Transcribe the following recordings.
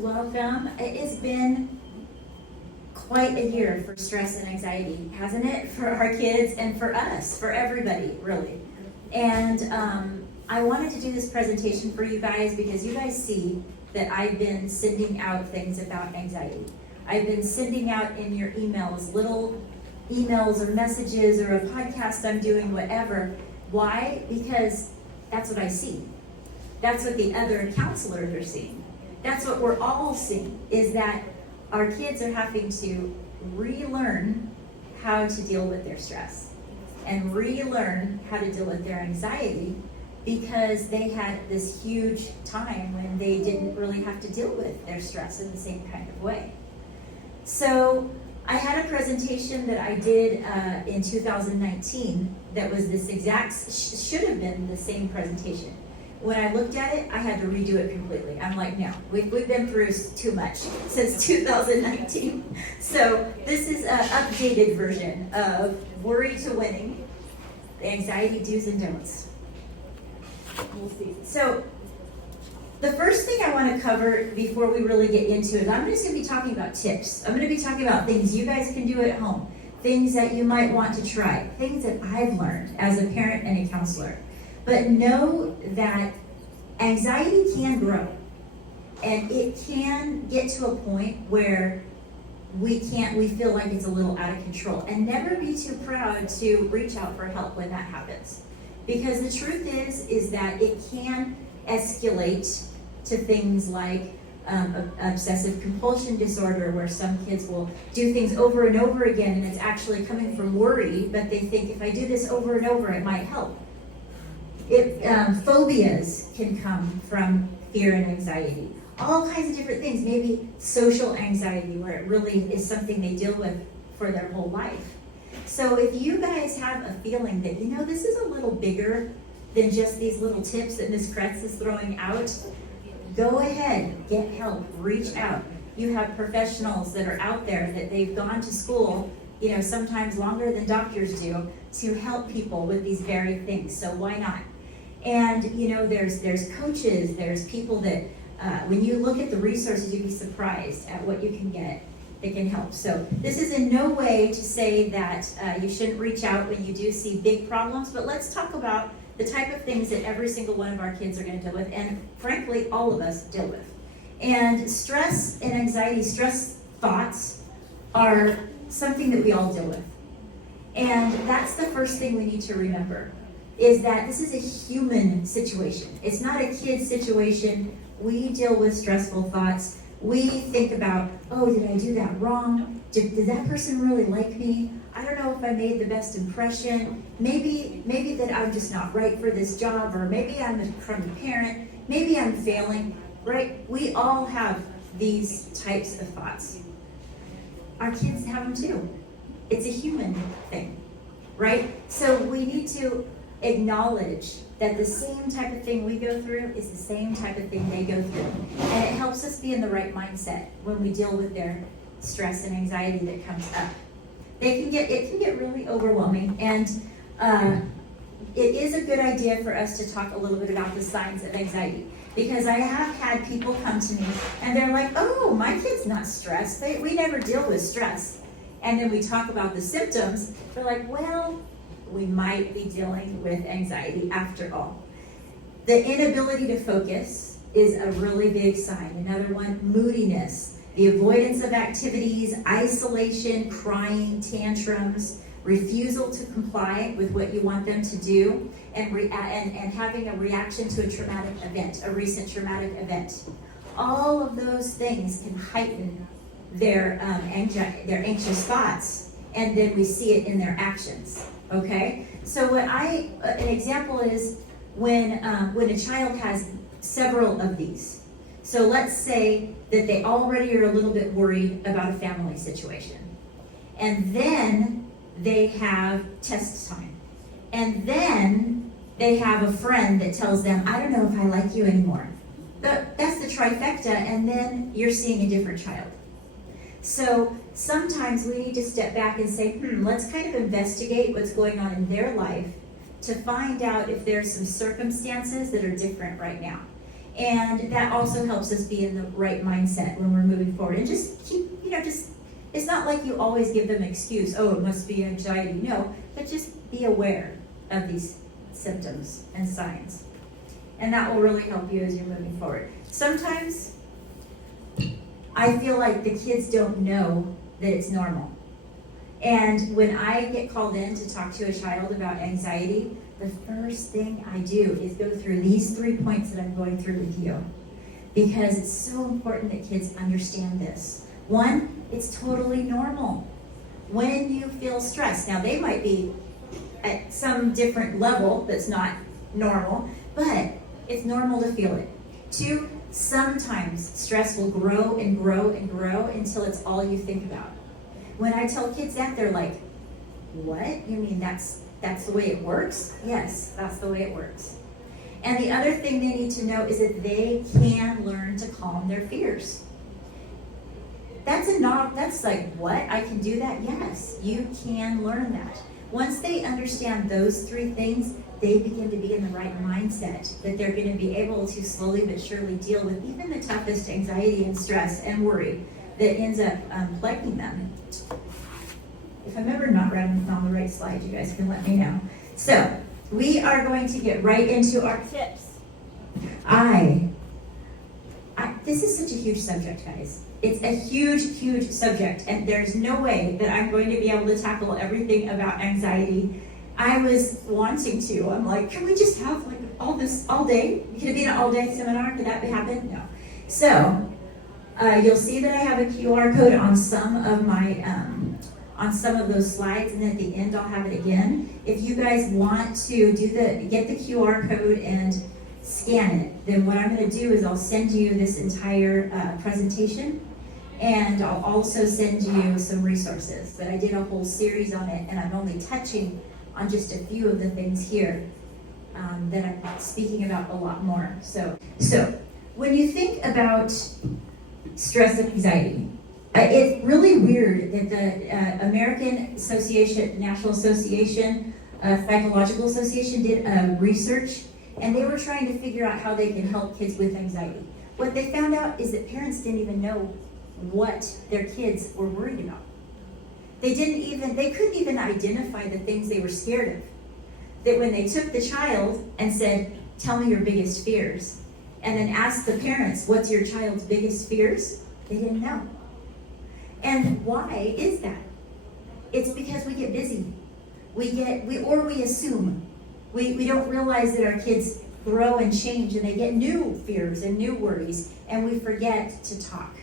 welcome. It has been quite a year for stress and anxiety, hasn't it? For our kids and for us, for everybody, really. And I wanted to do this presentation for you guys because you guys see that I've been sending out things about anxiety. I've been sending out in your emails, little emails or messages or a podcast I'm doing, whatever. Why? Because that's what I see. That's what the other counselors are seeing. That's what we're all seeing, is that our kids are having to relearn how to deal with their stress and relearn how to deal with their anxiety because they had this huge time when they didn't really have to deal with their stress in the same kind of way. So I had a presentation that I did in 2019 that was this exact, should have been the same presentation. When I looked at it, I had to redo it completely. I'm like, no, we've been through too much since 2019. So this is an updated version of Worry to Winning, the anxiety do's and don'ts. We'll see. So the first thing I want to cover before we really get into it, I'm just going to be talking about tips. I'm going to be talking about things you guys can do at home, things that you might want to try, things that I've learned as a parent and a counselor. But know that anxiety can grow, and it can get to a point where we feel like it's a little out of control. And never be too proud to reach out for help when that happens. Because the truth is that it can escalate to things like obsessive compulsion disorder, where some kids will do things over and over again, and it's actually coming from worry, but they think if I do this over and over, it might help. Phobias can come from fear and anxiety. All kinds of different things. Maybe social anxiety, where it really is something they deal with for their whole life. So if you guys have a feeling that, this is a little bigger than just these little tips that Ms. Kretz is throwing out, go ahead, get help, reach out. You have professionals that are out there that they've gone to school, sometimes longer than doctors do, to help people with these very things. So why not? And there's coaches, there's people that when you look at the resources, you'd be surprised at what you can get that can help. So this is in no way to say that you shouldn't reach out when you do see big problems, but let's talk about the type of things that every single one of our kids are going to deal with, and frankly, all of us deal with. And stress and anxiety, stress thoughts are something that we all deal with. And that's the first thing we need to remember, is that this is a human situation. It's not a kid situation. We deal with stressful thoughts. We think about, oh, did I do that wrong? Did that person really like me? I don't know if I made the best impression. Maybe that I'm just not right for this job, or maybe I'm a crummy parent. Maybe I'm failing, right? We all have these types of thoughts. Our kids have them too. It's a human thing, right? So we need to acknowledge that the same type of thing we go through is the same type of thing they go through. And it helps us be in the right mindset when we deal with their stress and anxiety that comes up. It can get really overwhelming, and it is a good idea for us to talk a little bit about the signs of anxiety, because I have had people come to me and they're like, oh, my kid's not stressed. We never deal with stress. And then we talk about the symptoms. They're like, well, we might be dealing with anxiety after all. The inability to focus is a really big sign. Another one, moodiness, the avoidance of activities, isolation, crying, tantrums, refusal to comply with what you want them to do, and having a reaction to a traumatic event, a recent traumatic event. All of those things can heighten their anxious thoughts, and then we see it in their actions. Okay, so an example is when a child has several of these. So let's say that they already are a little bit worried about a family situation, and then they have test time, and then they have a friend that tells them, I don't know if I like you anymore. But that's the trifecta, and then you're seeing a different child. So sometimes we need to step back and say, let's kind of investigate what's going on in their life to find out if there's some circumstances that are different right now. And that also helps us be in the right mindset when we're moving forward. And just keep, it's not like you always give them excuse, oh, it must be anxiety. No, but just be aware of these symptoms and signs. And that will really help you as you're moving forward. Sometimes I feel like the kids don't know that it's normal. And when I get called in to talk to a child about anxiety, the first thing I do is go through these 3 points that I'm going through with you. Because it's so important that kids understand this. 1, it's totally normal when you feel stressed. Now, they might be at some different level that's not normal, but it's normal to feel it. 2, sometimes stress will grow and grow and grow until it's all you think about. When I tell kids that, they're like, what? You mean that's the way it works? Yes, that's the way it works. And the other thing they need to know is that they can learn to calm their fears. That's like, what? I can do that? Yes, you can learn that. Once they understand those 3 things, they begin to be in the right mindset that they're going to be able to slowly but surely deal with even the toughest anxiety and stress and worry that ends up plaguing them. If I'm ever not on the right slide, you guys can let me know. So, we are going to get right into our tips. This is such a huge subject, guys. It's a huge, huge subject, and there's no way that I'm going to be able to tackle everything about anxiety. I was wanting to. I'm like, can we just have like all this all day? Could it be an all-day seminar? Could that happen? No. So, you'll see that I have a QR code on some of my on some of those slides, and at the end I'll have it again. If you guys want to get the QR code and scan it, then what I'm going to do is I'll send you this entire presentation, and I'll also send you some resources. But I did a whole series on it, and I'm only touching on just a few of the things here that I'm speaking about a lot more. So when you think about stress and anxiety, it's really weird that the American National Association, Psychological Association did research, and they were trying to figure out how they can help kids with anxiety. What they found out is that parents didn't even know what their kids were worried about. They couldn't even identify the things they were scared of. That when they took the child and said, tell me your biggest fears, and then asked the parents, what's your child's biggest fears? They didn't know. And why is that? It's because we get busy. We assume. We don't realize that our kids grow and change, and they get new fears and new worries, and we forget to talk.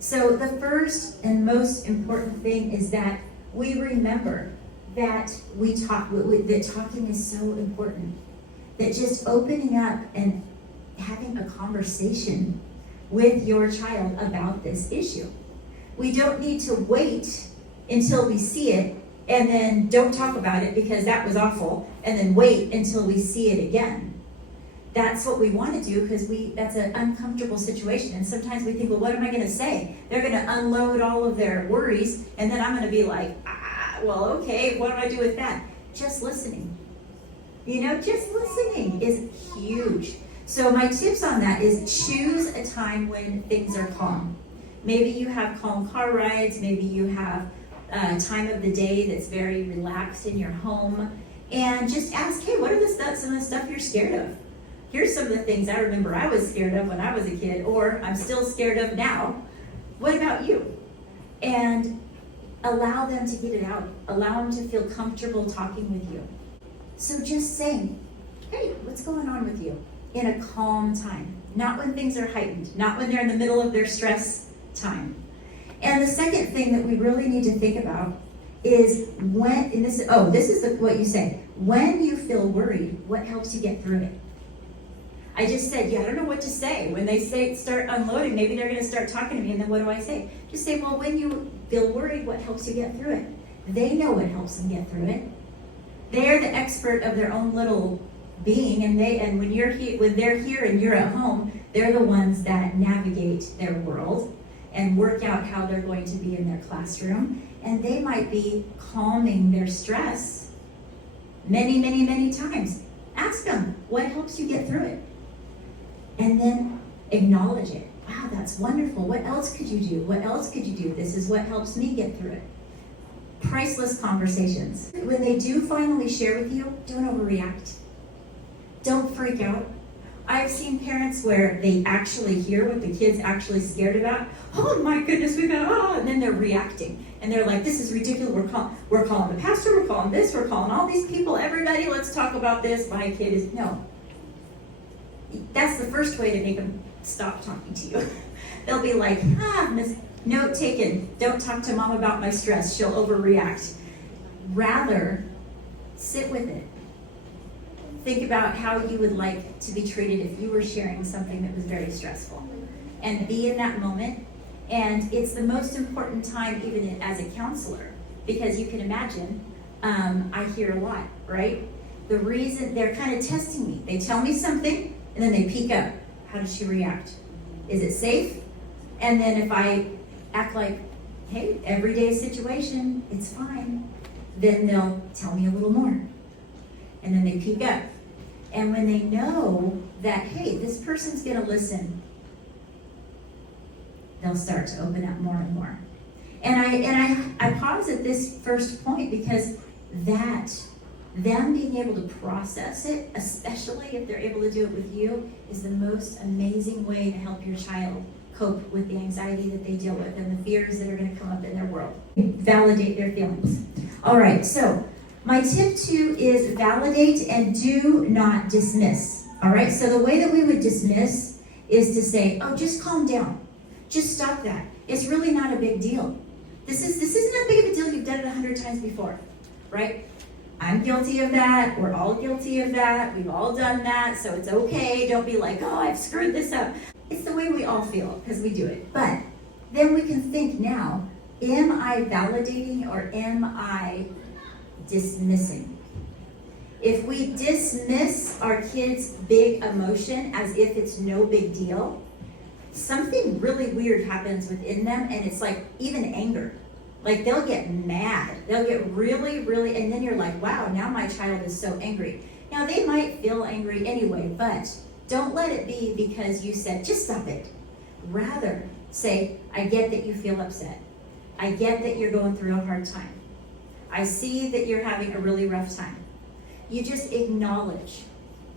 So the first and most important thing is that we remember that that talking is so important. That just opening up and having a conversation with your child about this issue. We don't need to wait until we see it and then don't talk about it because that was awful, and then wait until we see it again. That's what we want to do because that's an uncomfortable situation. And sometimes we think, well, what am I going to say? They're going to unload all of their worries, and then I'm going to be like, well, okay, what do I do with that? Just listening. Just listening is huge. So my tips on that is choose a time when things are calm. Maybe you have calm car rides, maybe you have a time of the day that's very relaxed in your home, and just ask, hey, what are some of the stuff you're scared of? Here's some of the things I remember I was scared of when I was a kid, or I'm still scared of now. What about you? And allow them to get it out. Allow them to feel comfortable talking with you. So just saying, hey, what's going on with you? In a calm time. Not when things are heightened. Not when they're in the middle of their stress time. And the second thing that we really need to think about is what you say. When you feel worried, what helps you get through it? I just said, I don't know what to say. When they start unloading, maybe they're going to start talking to me, and then what do I say? Just say, well, when you feel worried, what helps you get through it? They know what helps them get through it. They're the expert of their own little being, and when they're here and you're at home, they're the ones that navigate their world and work out how they're going to be in their classroom, and they might be calming their stress many, many, many times. Ask them, what helps you get through it? And then acknowledge it. Wow, that's wonderful. What else could you do? What else could you do? This is what helps me get through it. Priceless conversations. When they do finally share with you, don't overreact. Don't freak out. I've seen parents where they actually hear what the kid's actually scared about. Oh my goodness, we got, and then they're reacting. And they're like, this is ridiculous. We're calling the pastor, we're calling this, we're calling all these people, everybody, let's talk about this. My kid is, no. That's the first way to make them stop talking to you. They'll be like, miss, note taken. Don't talk to mom about my stress. She'll overreact. Rather, sit with it. Think about how you would like to be treated if you were sharing something that was very stressful. And be in that moment. And it's the most important time even as a counselor. Because you can imagine, I hear a lot, right? The reason they're kind of testing me. They tell me something, and then they peek up. How does she react? Is it safe? And then if I act like, hey, everyday situation, it's fine, then they'll tell me a little more. And then they peek up. And when they know that, hey, this person's gonna listen, they'll start to open up more and more. And I pause at this first point because that, them being able to process it, especially if they're able to do it with you, is the most amazing way to help your child cope with the anxiety that they deal with and the fears that are going to come up in their world. Validate their feelings. All right, so my tip 2 is validate and do not dismiss. All right, so the way that we would dismiss is to say, oh, just calm down. Just stop that. It's really not a big deal. This isn't that big of a deal. You've done it 100 times before, right? I'm guilty of that. We're all guilty of that. We've all done that, so it's okay. Don't be like, oh, I've screwed this up. It's the way we all feel because we do it. But then we can think now, am I validating or am I dismissing? If we dismiss our kids' big emotion as if it's no big deal, something really weird happens within them, and it's like even anger. Like they'll get mad. They'll get really, really, and then you're like, wow, now my child is so angry. Now they might feel angry anyway, but don't let it be because you said, just stop it. Rather, say, I get that you feel upset. I get that you're going through a hard time. I see that you're having a really rough time. You just acknowledge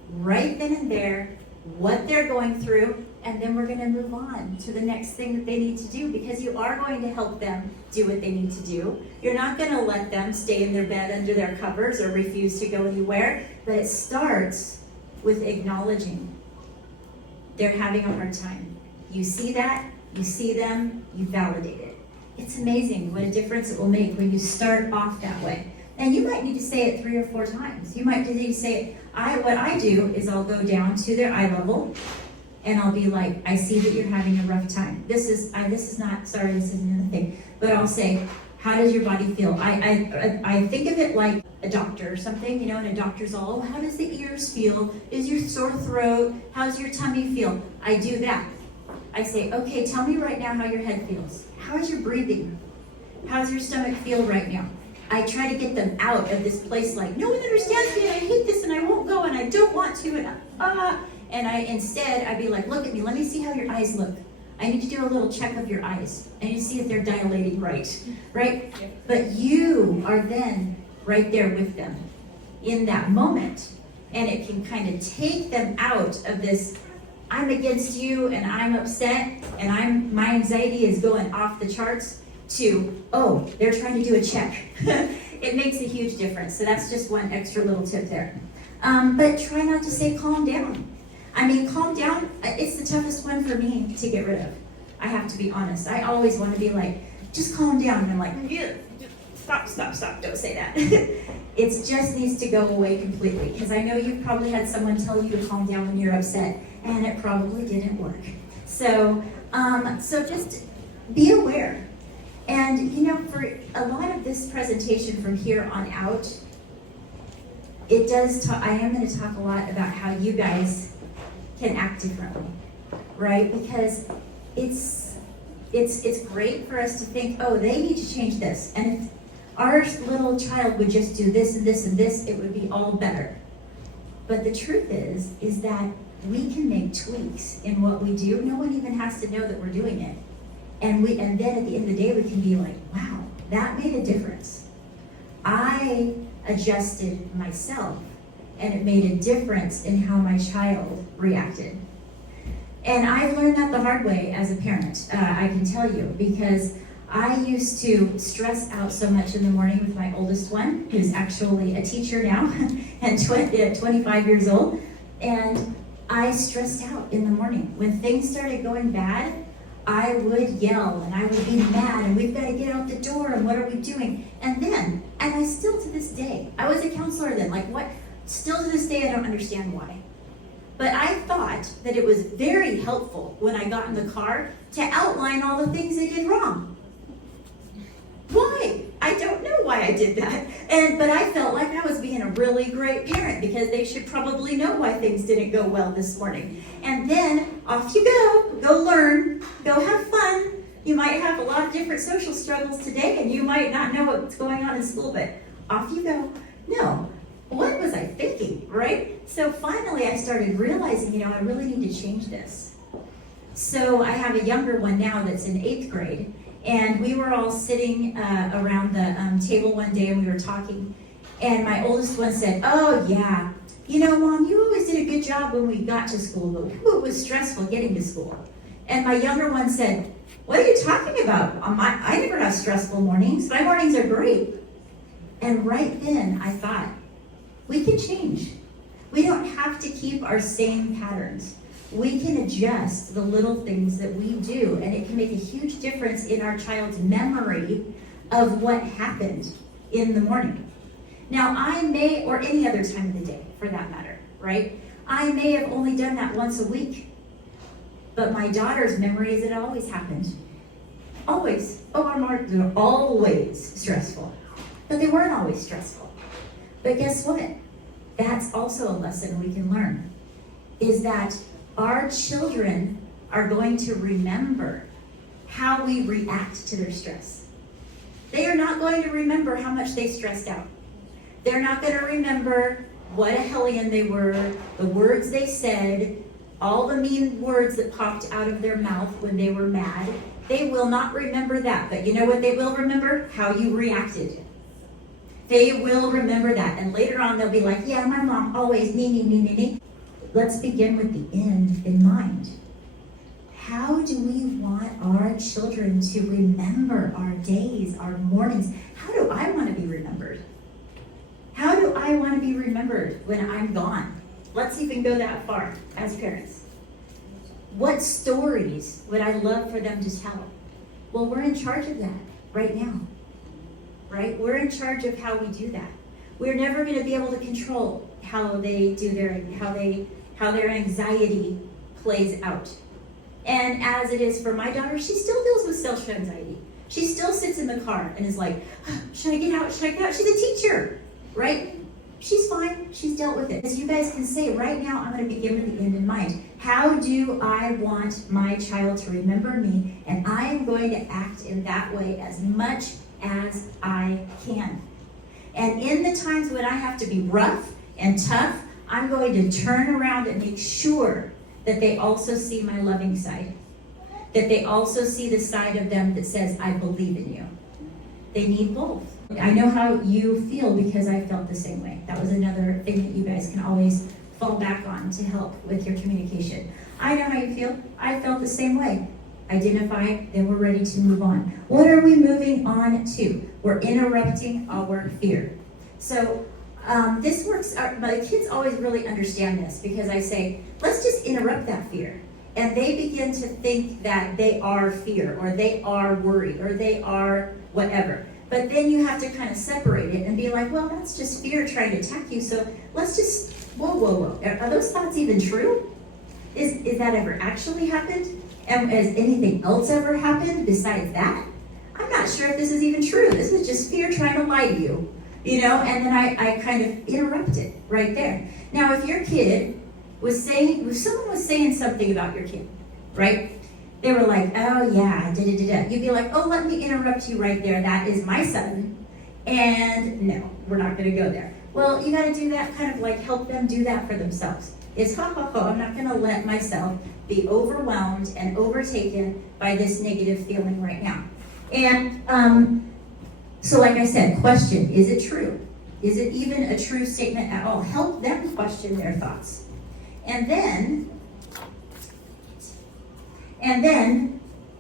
right then and there what they're going through, and then we're going to move on to the next thing that they need to do, because you are going to help them do what they need to do. You're not going to let them stay in their bed under their covers or refuse to go anywhere, but it starts with acknowledging they're having a hard time. You see that, you see them, you validate it. It's amazing what a difference it will make when you start off that way. And you might need to say it 3 or 4 times. You might need to say it. What I do is I'll go down to their eye level, and I'll be like, I see that you're having a rough time. This isn't anything, but I'll say, how does your body feel? I think of it like a doctor or something, and a doctor's all, oh, how does the ears feel? Is your sore throat? How's your tummy feel? I do that. I say, okay, tell me right now how your head feels. How's your breathing? How's your stomach feel right now? I try to get them out of this place like, no one understands me, and I hate this, and I won't go, and I don't want to, and I'd be like, look at me, let me see how your eyes look. I need to do a little check of your eyes. I need to see if they're dilating right? Yep. But you are then right there with them in that moment, and it can kind of take them out of this, I'm against you, and I'm upset, and my anxiety is going off the charts, to, oh, they're trying to do a check. It makes a huge difference. So that's just one extra little tip there. But try not to say calm down. Calm down, it's the toughest one for me to get rid of. I have to be honest. I always want to be like, just calm down. And I'm like, yeah, stop, don't say that. It just needs to go away completely. Because I know you've probably had someone tell you to calm down when you're upset, and it probably didn't work. So just be aware. And for a lot of this presentation from here on out, I am going to talk a lot about how you guys can act differently, right? Because it's great for us to think, oh, they need to change this. And if our little child would just do this and this and this, it would be all better. But the truth is that we can make tweaks in what we do. No one even has to know that we're doing it. And then at the end of the day, we can be like, wow, that made a difference. I adjusted myself, and it made a difference in how my child reacted. And I've learned that the hard way as a parent, I can tell you, because I used to stress out so much in the morning with my oldest one, who's actually a teacher now, and 25 years old. And I stressed out in the morning. When things started going bad, I would yell and I would be mad, and we've got to get out the door, and what are we doing? And I still to this day, I was a counselor then, like what? Still to this day, I don't understand why. But I thought that it was very helpful when I got in the car to outline all the things they did wrong. Why? I don't know why I did that. But I felt like I was being a really great parent because they should probably know why things didn't go well this morning. And then off you go learn, go have fun. You might have a lot of different social struggles today and you might not know what's going on in school, but off you go. No, what was I thinking, right? So finally I started realizing, I really need to change this. So I have a younger one now that's in 8th grade. And we were all sitting around the table one day and we were talking. And my oldest one said, oh yeah, Mom, you always did a good job when we got to school, but it was stressful getting to school. And my younger one said, what are you talking about? I never have stressful mornings. My mornings are great. And right then I thought, we can change. We don't have to keep our same patterns. We can adjust the little things that we do, and it can make a huge difference in our child's memory of what happened in the morning. Now, I may, or any other time of the day, for that matter, right? I may have only done that once a week, but my daughter's memory is it always happened. Always. Oh, our marks are always stressful. But they weren't always stressful. But guess what? That's also a lesson we can learn, is that our children are going to remember how we react to their stress. They are not going to remember how much they stressed out. They're not going to remember what a hellion they were, the words they said, all the mean words that popped out of their mouth when they were mad. They will not remember that. But you know what they will remember? How you reacted. They will remember that. And later on they'll be like, yeah, my mom always me. Let's begin with the end in mind. How do we want our children to remember our days, our mornings? How do I want to be remembered? How do I want to be remembered when I'm gone? Let's even go that far as parents. What stories would I love for them to tell? Well, we're in charge of that right now, right? We're in charge of how we do that. We're never going to be able to control how they do how their anxiety plays out. And as it is for my daughter, she still deals with social anxiety. She still sits in the car and is like, should I get out? Should I get out? She's a teacher, right? She's fine. She's dealt with it. As you guys can say, right now, I'm going to begin with the end in mind. How do I want my child to remember me? And I am going to act in that way as much as I can. And in the times when I have to be rough and tough, I'm going to turn around and make sure that they also see my loving side. That they also see the side of them that says, I believe in you. They need both. I know how you feel because I felt the same way. That was another thing that you guys can always fall back on to help with your communication. I know how you feel. I felt the same way. Identify, then we're ready to move on. What are we moving on to? We're interrupting our fear. So this works, my kids always really understand this because I say, let's just interrupt that fear. And they begin to think that they are fear or they are worry or they are whatever. But then you have to kind of separate it and be like, well, that's just fear trying to attack you. So let's just, whoa. Are those thoughts even true? Is that ever actually happened? And has anything else ever happened besides that? I'm not sure if this is even true. This is just fear trying to lie to you. And then I kind of interrupt it right there. Now, if your kid was saying, if someone was saying something about your kid, right? They were like, oh yeah, da-da-da-da. You'd be like, oh, let me interrupt you right there. That is my son. And no, we're not going to go there. Well, you got to do that, kind of like help them do that for themselves. is, I'm not gonna let myself be overwhelmed and overtaken by this negative feeling right now. And so like I said, question, is it true? Is it even a true statement at all? Help them question their thoughts. And then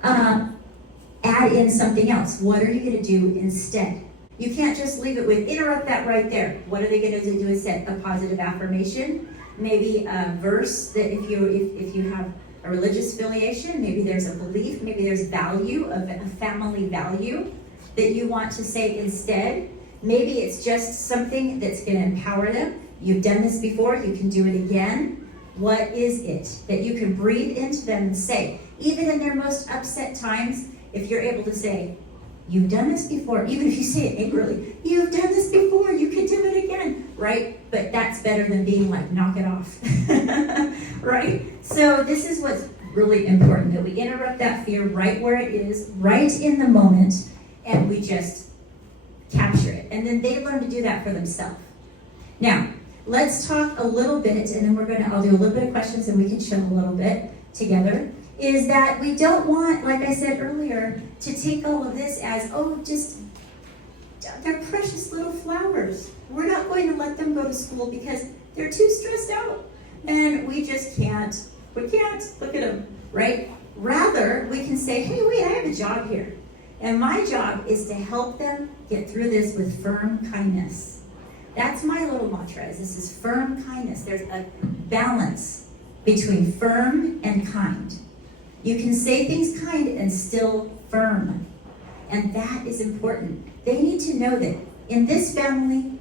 add in something else. What are you going to do instead? You can't just leave it with, interrupt that right there. What are they going to do instead? A positive affirmation, maybe a verse that if you have a religious affiliation, maybe there's a belief, maybe there's value, a family value that you want to say instead. Maybe it's just something that's going to empower them. You've done this before, you can do it again. What is it that you can breathe into them and say? Even in their most upset times, if you're able to say, you've done this before, even if you say it angrily, you've done this before, you can do it again, right? But that's better than being like, knock it off, right? So this is what's really important, that we interrupt that fear right where it is, right in the moment, and we just capture it. And then they learn to do that for themselves. Now, let's talk a little bit, and then I'll do a little bit of questions and we can chill a little bit together, is that we don't want, like I said earlier, to take all of this as, just, they're precious little flowers. We're not going to let them go to school because they're too stressed out. And we just can't. We can't. Look at them, right? Rather, we can say, hey, wait, I have a job here. And my job is to help them get through this with firm kindness. That's my little mantra, this is firm kindness. There's a balance between firm and kind. You can say things kind and still firm. And that is important. They need to know that in this family,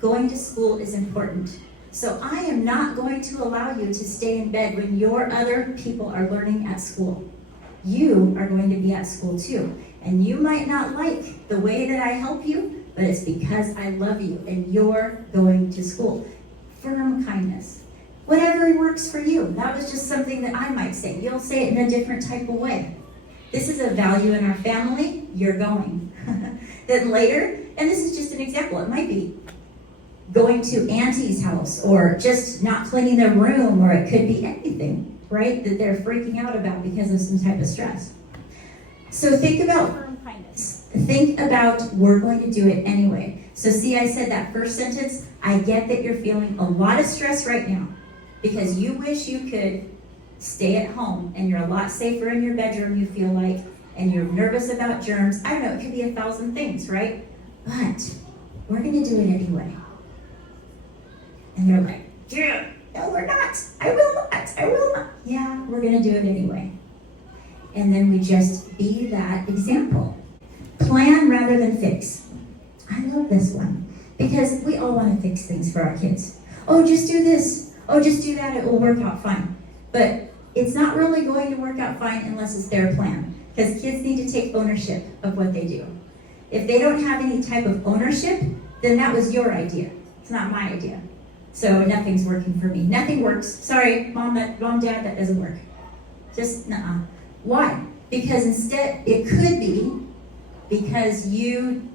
going to school is important. So I am not going to allow you to stay in bed when your other people are learning at school. You are going to be at school too. And you might not like the way that I help you, but it's because I love you and you're going to school. Firm kindness. Whatever works for you. That was just something that I might say. You'll say it in a different type of way. This is a value in our family, you're going. Then later, and this is just an example, it might be going to auntie's house or just not cleaning their room, or it could be anything, right, that they're freaking out about because of some type of stress. So think about firm kindness. Think about, we're going to do it anyway. So see, I said that first sentence, I get that you're feeling a lot of stress right now because you wish you could stay at home and you're a lot safer in your bedroom, you feel like, and you're nervous about germs. I don't know, it could be 1,000 things, right? But we're going to do it anyway. And they're like, yeah, no, we're not. I will not. Yeah, we're going to do it anyway. And then we just be that example. Plan rather than fix. I love this one because we all want to fix things for our kids. Oh, just do this. Oh, just do that. It will work out fine. But it's not really going to work out fine unless it's their plan, because kids need to take ownership of what they do. If they don't have any type of ownership, then that was your idea. It's not my idea. So nothing's working for me. Nothing works. Sorry, mom, dad, that doesn't work. Just nuh-uh. Why? Because instead, it could be because you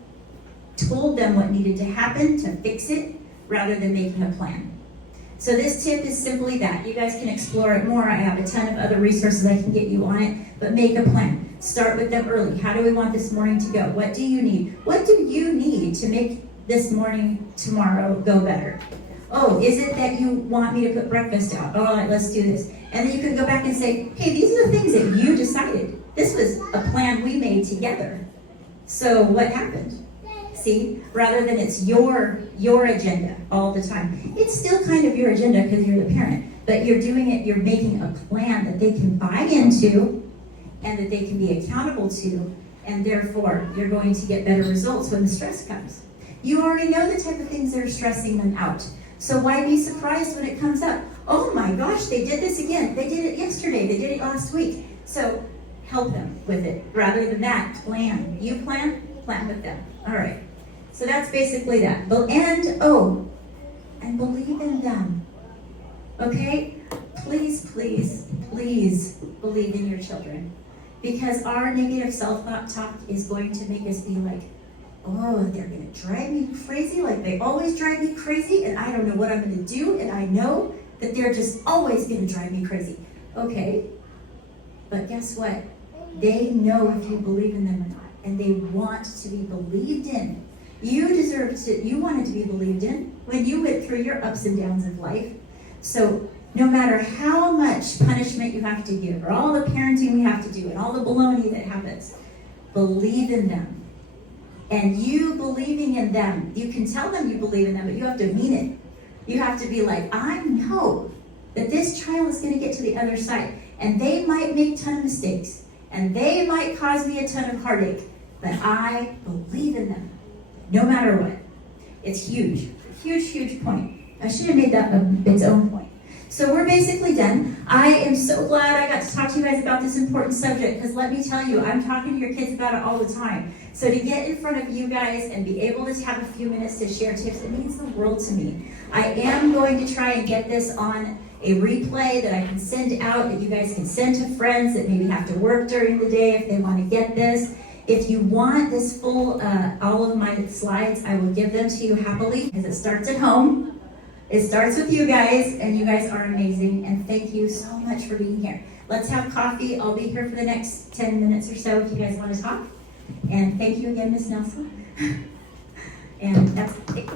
told them what needed to happen to fix it rather than making a plan. So this tip is simply that. You guys can explore it more. I have a ton of other resources I can get you on it, but make a plan. Start with them early. How do we want this morning to go? What do you need? What do you need to make this morning, tomorrow, go better? Oh, is it that you want me to put breakfast out? All right, let's do this. And then you can go back and say, hey, these are the things that you decided. This was a plan we made together. So what happened? See, rather than it's your agenda all the time. It's still kind of your agenda because you're the parent, but you're doing it, you're making a plan that they can buy into and that they can be accountable to, and therefore you're going to get better results when the stress comes. You already know the type of things that are stressing them out. So why be surprised when it comes up? Oh my gosh, they did this again. They did it yesterday. They did it last week. So help them with it. Rather than that, plan. You plan with them. All right. So that's basically that. And believe in them. Okay? Please, please, please believe in your children. Because our negative self-talk is going to make us be like, oh, they're going to drive me crazy like they always drive me crazy, and I don't know what I'm going to do, and I know that they're just always going to drive me crazy. Okay, but guess what? They know if you believe in them or not, and they want to be believed in. You deserve to, you wanted to be believed in when you went through your ups and downs of life. So no matter how much punishment you have to give, or all the parenting we have to do, and all the baloney that happens, believe in them. And you believing in them, you can tell them you believe in them, but you have to mean it. You have to be like, I know that this child is going to get to the other side, and they might make a ton of mistakes, and they might cause me a ton of heartache, but I believe in them, no matter what. It's huge, huge, huge point. I should have made that its own point. So we're basically done. I am so glad I got to talk to you guys about this important subject, because let me tell you, I'm talking to your kids about it all the time. So to get in front of you guys and be able to have a few minutes to share tips, it means the world to me. I am going to try and get this on a replay that I can send out, that you guys can send to friends that maybe have to work during the day if they want to get this. If you want this full, all of my slides, I will give them to you happily, because it starts at home. It starts with you guys, and you guys are amazing, and thank you so much for being here. Let's have coffee. I'll be here for the next 10 minutes or so if you guys want to talk. And thank you again, Miss Nelson. And that's it.